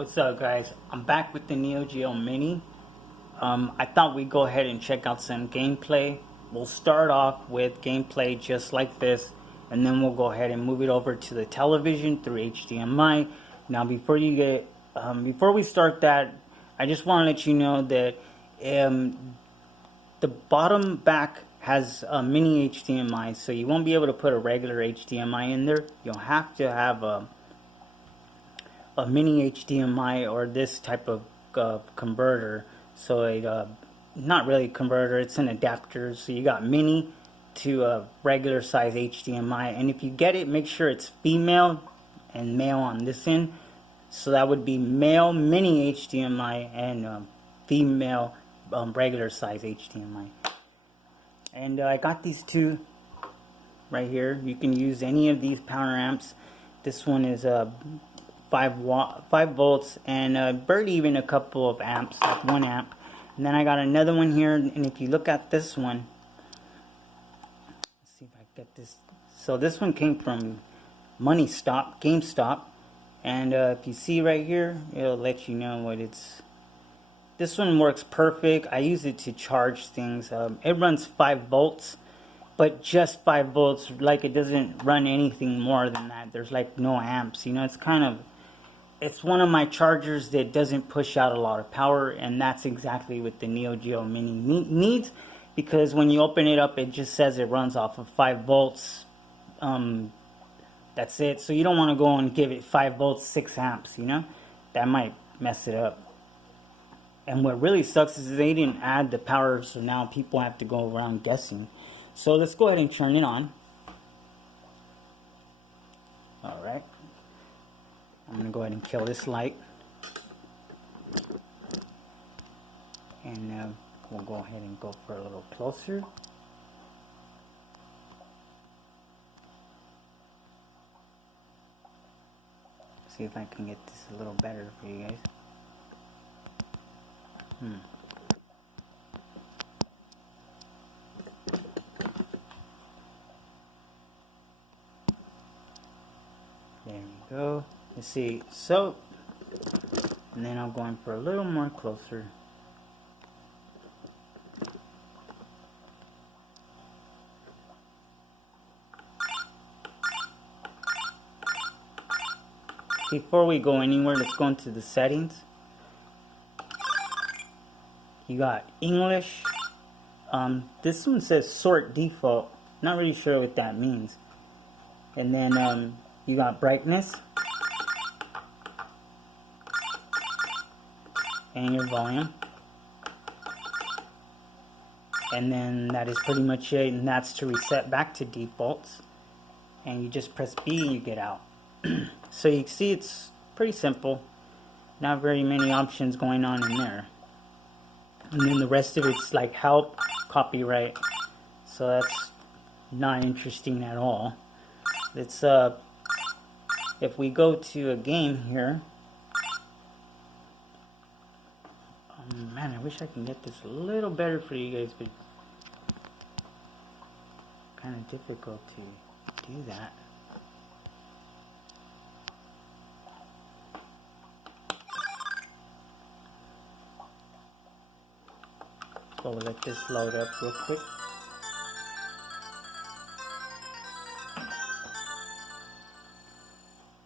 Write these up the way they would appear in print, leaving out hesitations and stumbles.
What's up, guys? I'm back with the Neo Geo Mini. I thought we'd go ahead and check out some gameplay. We'll start off with gameplay just like this, and then we'll go ahead and move it over to the television through HDMI. Now, before we start that, I just want to let you know that the bottom back has a mini HDMI, so you won't be able to put a regular HDMI in there. You'll have to have a mini HDMI or this type of converter. So a not really converter, it's an adapter. So you got mini to a regular size HDMI, and if you get it, make sure it's female and male on this end. So that would be male mini HDMI and female regular size HDMI. And I got these two right here. You can use any of these power amps. This one is 5 volts, and barely even a couple of amps, like 1 amp. And then I got another one here, and if you look at this one, let's see if I get this. So this one came from GameStop, and if you see right here, it'll let you know what it's. This one works perfect. I use it to charge things. It runs 5 volts, but just 5 volts. Like, it doesn't run anything more than that. There's like no amps. You know, it's one of my chargers that doesn't push out a lot of power, and that's exactly what the Neo Geo Mini needs, because when you open it up, it just says it runs off of 5 volts. That's it. So you don't want to go and give it 5 volts, 6 amps, you know? That might mess it up. And what really sucks is they didn't add the power, so now people have to go around guessing. So let's go ahead and turn it on. Alright. I'm going to go ahead and kill this light. And we'll go ahead and go for a little closer. See if I can get this a little better for you guys. There we go. Let's see. So, and then I'm going for a little more closer. Before we go anywhere, let's go into the settings. You got English. This one says sort default. Not really sure what that means. And then you got brightness and your volume. And then that is pretty much it. And that's to reset back to defaults. And you just press B and you get out. So you see it's pretty simple. Not very many options going on in there. And then the rest of it's like help, copyright. So that's not interesting at all. It's if we go to a game here. Man, I wish I can get this a little better for you guys, but it's kind of difficult to do that. So we'll let this load up real quick.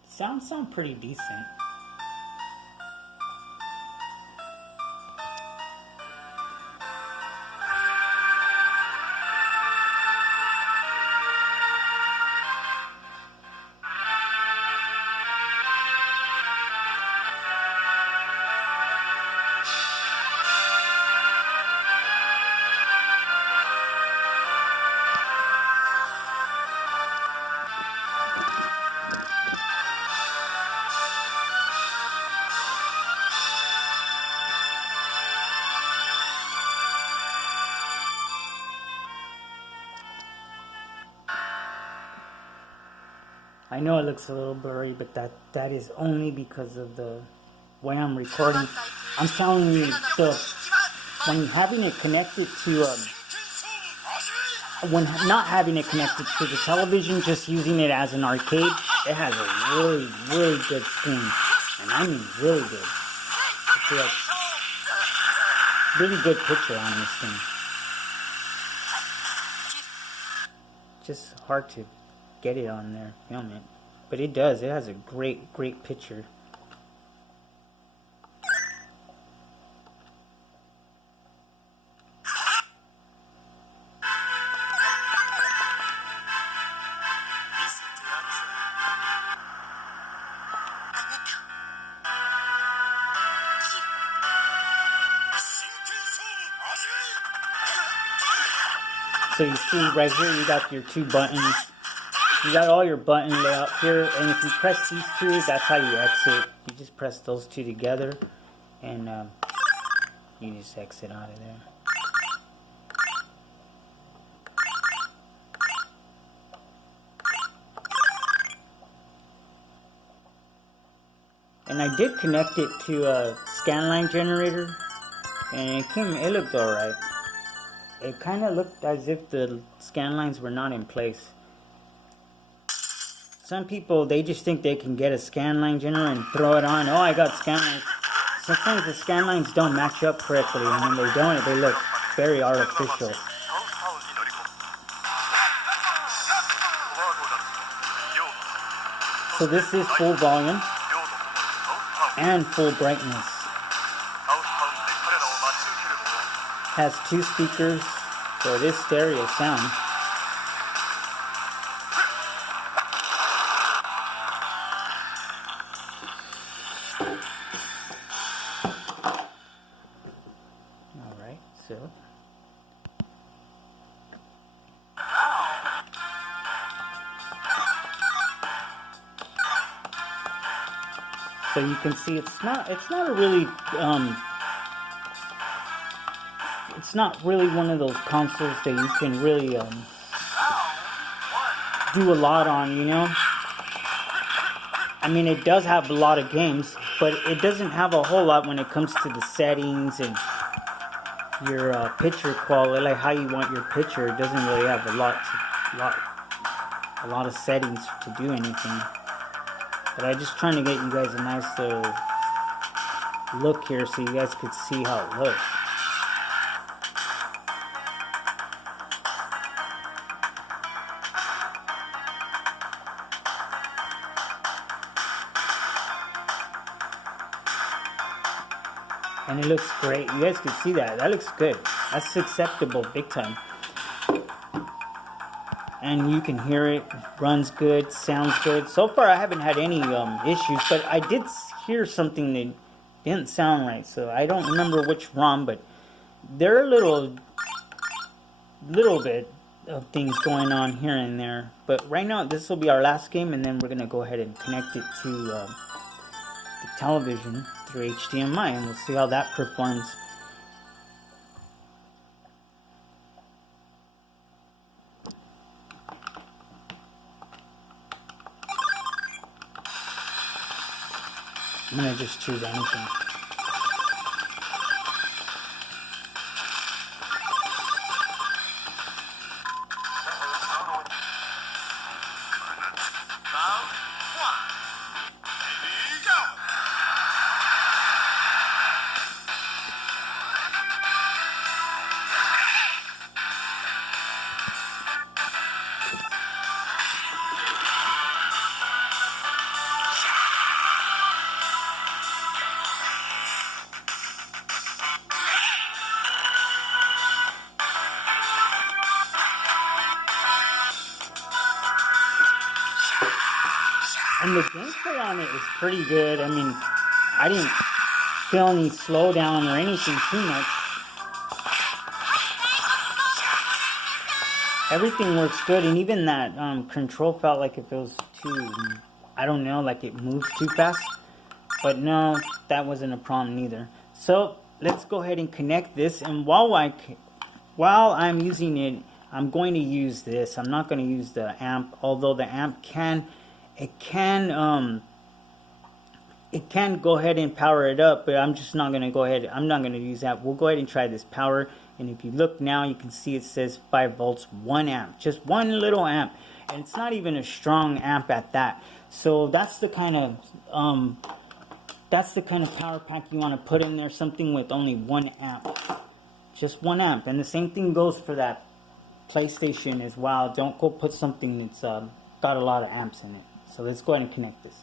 Sound pretty decent. I know it looks a little blurry, but that is only because of the way I'm recording. I'm telling you, when having it connected to when not having it connected to the television, just using it as an arcade, it has a really good screen. And I mean really good. It's like really good picture on this thing. Just hard to get it on there, film it. But it does. It has a great picture. So you see right here, you got your two buttons. You got all your button layout here, and if you press these two, that's how you exit. You just press those two together, and you just exit out of there. And I did connect it to a scanline generator, and it looked alright. It kind of looked as if the scan lines were not in place. Some people, they just think they can get a scan line generator and throw it on. Oh, I got scan lines. Sometimes the scan lines don't match up correctly, and when they don't, they look very artificial. So this is full volume and full brightness. Has two speakers, so it is stereo sound. Alright, so you can see it's not a really it's not really one of those consoles that you can really do a lot on, you know. I mean, it does have a lot of games, but it doesn't have a whole lot when it comes to the settings and your picture quality, like how you want your picture. It doesn't really have a lot of settings to do anything. But I'm just trying to get you guys a nice little look here so you guys could see how it looks. And it looks great. You guys can see that. That looks good. That's acceptable big time. And you can hear it. Runs good. Sounds good. So far I haven't had any issues. But I did hear something that didn't sound right. So I don't remember which ROM. But there are a little bit of things going on here and there. But right now this will be our last game. And then we're going to go ahead and connect it to the television through HDMI, and we'll see how that performs. I'm gonna just choose anything. And the gameplay on it is pretty good. I mean, I didn't feel any slowdown or anything too much. Everything works good, and even that control felt like if it was too, I don't know, like it moves too fast. But no, that wasn't a problem either. So let's go ahead and connect this, and while I'm using it, I'm going to use this. I'm not going to use the amp, although the amp can go ahead and power it up, but I'm just not going to go ahead. I'm not going to use that. We'll go ahead and try this power. And if you look now, you can see it says 5 volts, 1 amp, just one little amp. And it's not even a strong amp at that. So that's the kind of that's the kind of power pack you want to put in there, something with only 1 amp. Just 1 amp. And the same thing goes for that PlayStation as well. Don't go put something that's got a lot of amps in it. So let's go ahead and connect this.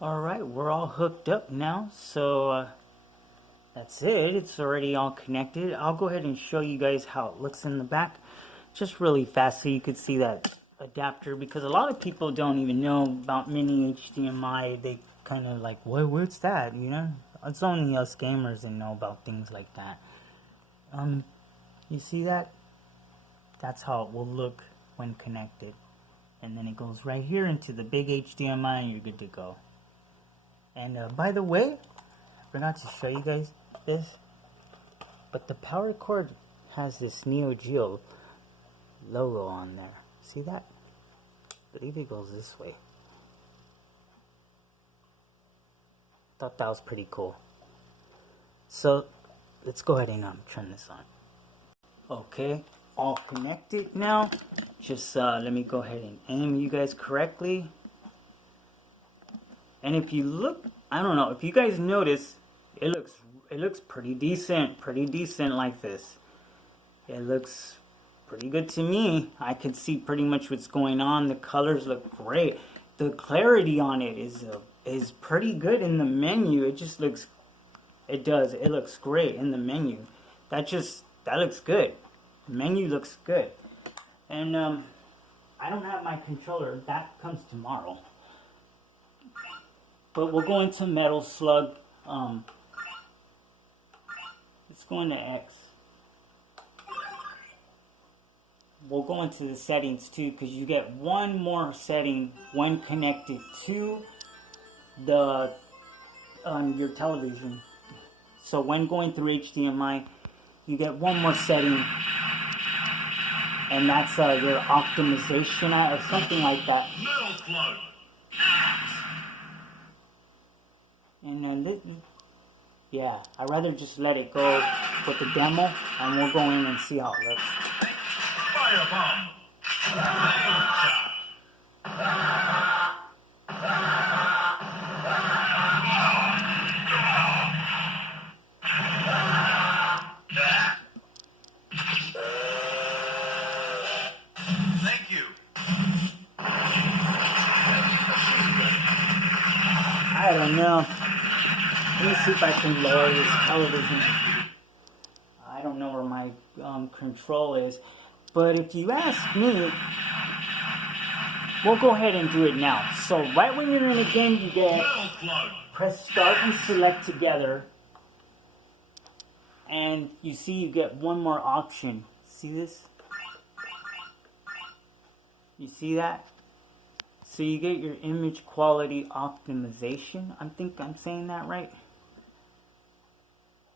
Alright, we're all hooked up now. So that's it. It's already all connected. I'll go ahead and show you guys how it looks in the back. Just really fast so you could see that adapter, because a lot of people don't even know about mini HDMI. They kind of like, what's that, you know? It's only us gamers that know about things like that. You see that? That's how it will look when connected. And then it goes right here into the big HDMI and you're good to go. And by the way, I forgot to show you guys this, but the power cord has this Neo Geo logo on there. See that? I believe it goes this way. Thought that was pretty cool. So let's go ahead and turn this on. Okay, all connected now. Just let me go ahead and aim you guys correctly. And if you look, I don't know, if you guys notice, it looks pretty decent like this. It looks pretty good to me. I can see pretty much what's going on. The colors look great. The clarity on it is pretty good in the menu. It just looks, it looks great in the menu. That looks good. The menu looks good. And I don't have my controller. That comes tomorrow. But we'll go into Metal Slug. Let's go into X. We'll go into the settings too, because you get one more setting when connected to the your television. So when going through HDMI, you get one more setting, and that's your optimization or something like that. And yeah, I'd rather just let it go with the demo, and we'll go in and see how it looks. Firebomb. Thank you. I don't know. Let me see if I can lower this television. I don't know where my control is. But if you ask me, we'll go ahead and do it now. So right when you're in the game, you get press start and select together. And you see you get one more option. See this? You see that? So you get your image quality optimization. I think I'm saying that right.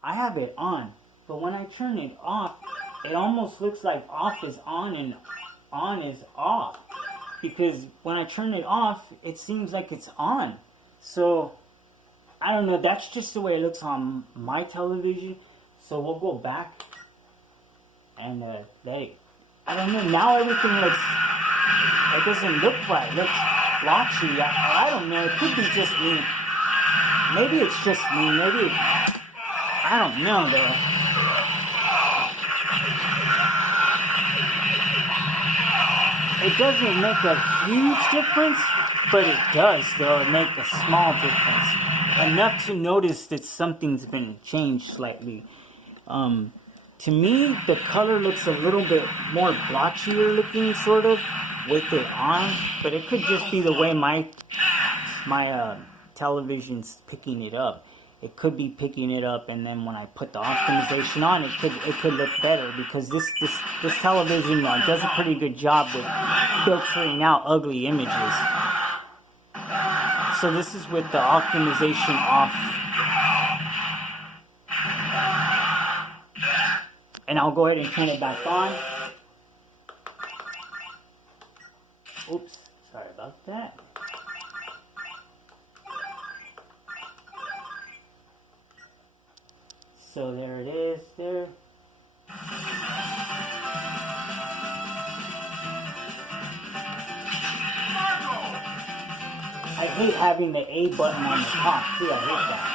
I have it on, but when I turn it off, it almost looks like off is on and on is off. Because when I turn it off, it seems like it's on. So, I don't know, that's just the way it looks on my television. So we'll go back and let it, I don't know, now everything looks, it doesn't look right, it looks blotchy. I don't know, it could be just me. Maybe it's just me, maybe, I don't know though. It doesn't make a huge difference, but it does though, make a small difference. Enough to notice that something's been changed slightly. To me, the color looks a little bit more blotchier looking, sort of, with it on. But it could just be the way my television's picking it up. It could be picking it up, and then when I put the optimization on, it could look better, because this television does a pretty good job with filtering out ugly images. So this is with the optimization off. And I'll go ahead and turn it back on. Oops, sorry about that. So there it is, there. hate having the A button on the top too. I hate that.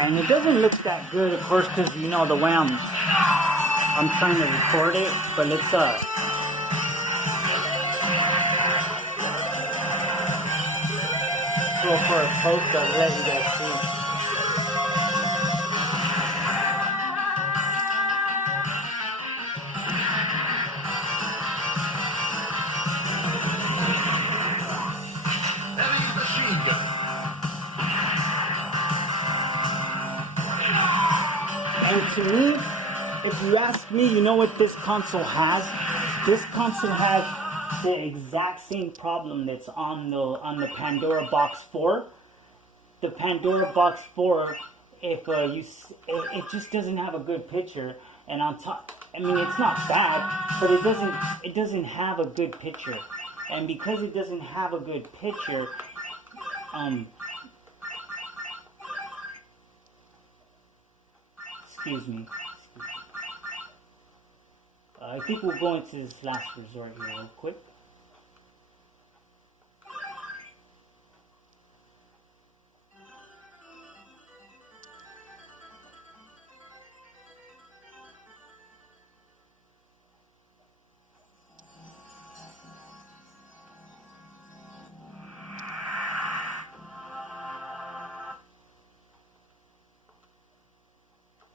And it doesn't look that good, of course, because you know the way I'm trying to record it. But let's go for a close up, let you guys see. Heavy machine gun. And to me, if you ask me, you know what this console has? This console has the exact same problem that's on the Pandora Box 4. The Pandora Box 4, if it just doesn't have a good picture, and on top, I mean it's not bad, but it doesn't have a good picture, and because it doesn't have a good picture, excuse me. I think we'll go into this last resort here real quick.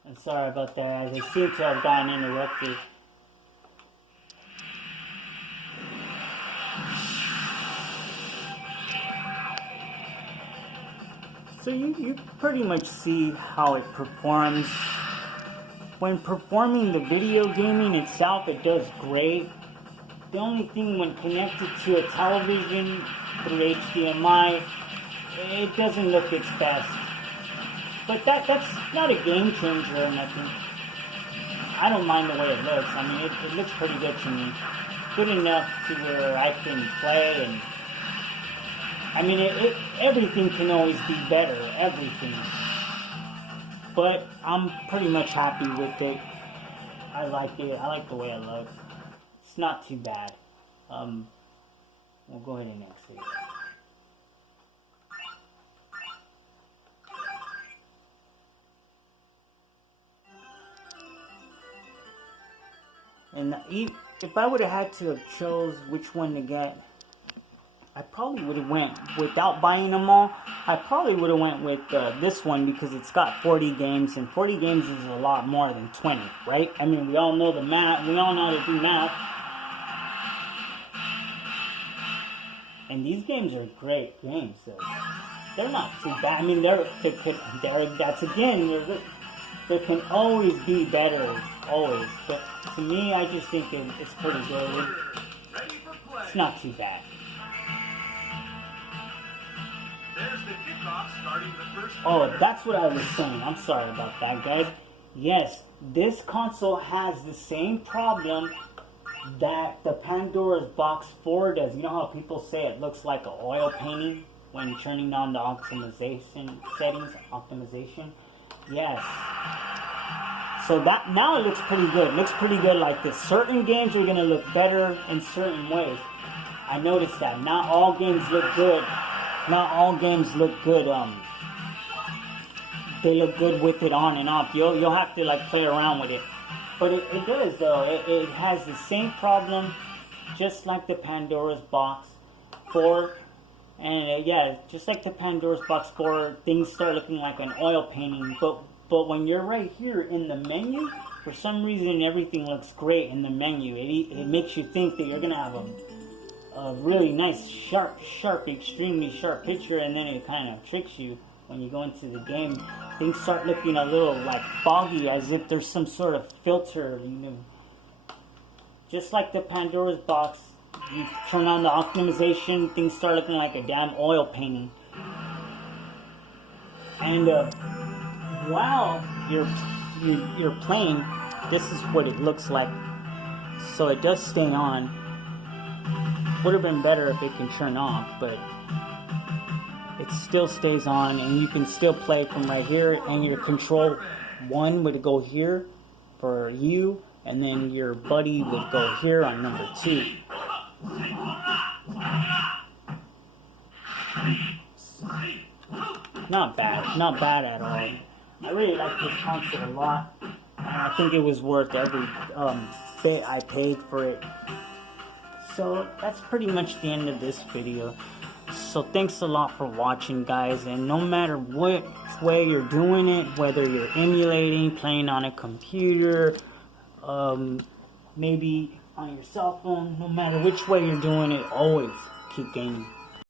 I'm sorry about that, as I seem to have gotten interrupted. So you pretty much see how it performs. When performing the video gaming itself, it does great. The only thing when connected to a television through HDMI, it doesn't look its best. But that's not a game changer or nothing. I don't mind the way it looks. I mean, it looks pretty good to me. Good enough to where I can play and... I mean, everything can always be better, everything. But I'm pretty much happy with it. I like it. I like the way it looks. It's not too bad. We'll go ahead and exit. And if I would have had to have chose which one to get, I probably would have went, without buying them all, I probably would have went with this one because it's got 40 games, and 40 games is a lot more than 20, right? I mean, we all know the math, we all know how to do math. And these games are great games, so they're not too bad. I mean, that's again, there can always be better, always. But to me, I just think it's pretty good. It's not too bad. There's the kickoff starting the first Oh, quarter. that's what I was saying. I'm sorry about that, guys. Yes, this console has the same problem that the Pandora's Box 4 does. You know how people say it looks like an oil painting when turning on the optimization settings? Optimization? Yes. So that now it looks pretty good. It looks pretty good like this. Certain games are going to look better in certain ways. I noticed that. Not all games look good. Not all games look good. They look good with it on and off. You'll have to like play around with it. But it does though. It has the same problem, just like the Pandora's Box 4. And yeah, just like the Pandora's Box 4, things start looking like an oil painting. But when you're right here in the menu, for some reason everything looks great in the menu. It makes you think that you're gonna have a really nice, sharp, extremely sharp picture, and then it kind of tricks you when you go into the game. Things start looking a little like foggy, as if there's some sort of filter. Just like the Pandora's Box, you turn on the optimization, things start looking like a damn oil painting. And while you're playing, this is what it looks like. So it does stay on. Would have been better if it can turn off, but it still stays on, and you can still play from right here. And your control 1 would go here for you, and then your buddy would go here on number 2. Not bad at all. I really like this console a lot, and I think it was worth every bit I paid for it. So that's pretty much the end of this video. So thanks a lot for watching, guys, and no matter which way you're doing it, whether you're emulating, playing on a computer, maybe on your cell phone, no matter which way you're doing it, always keep gaming.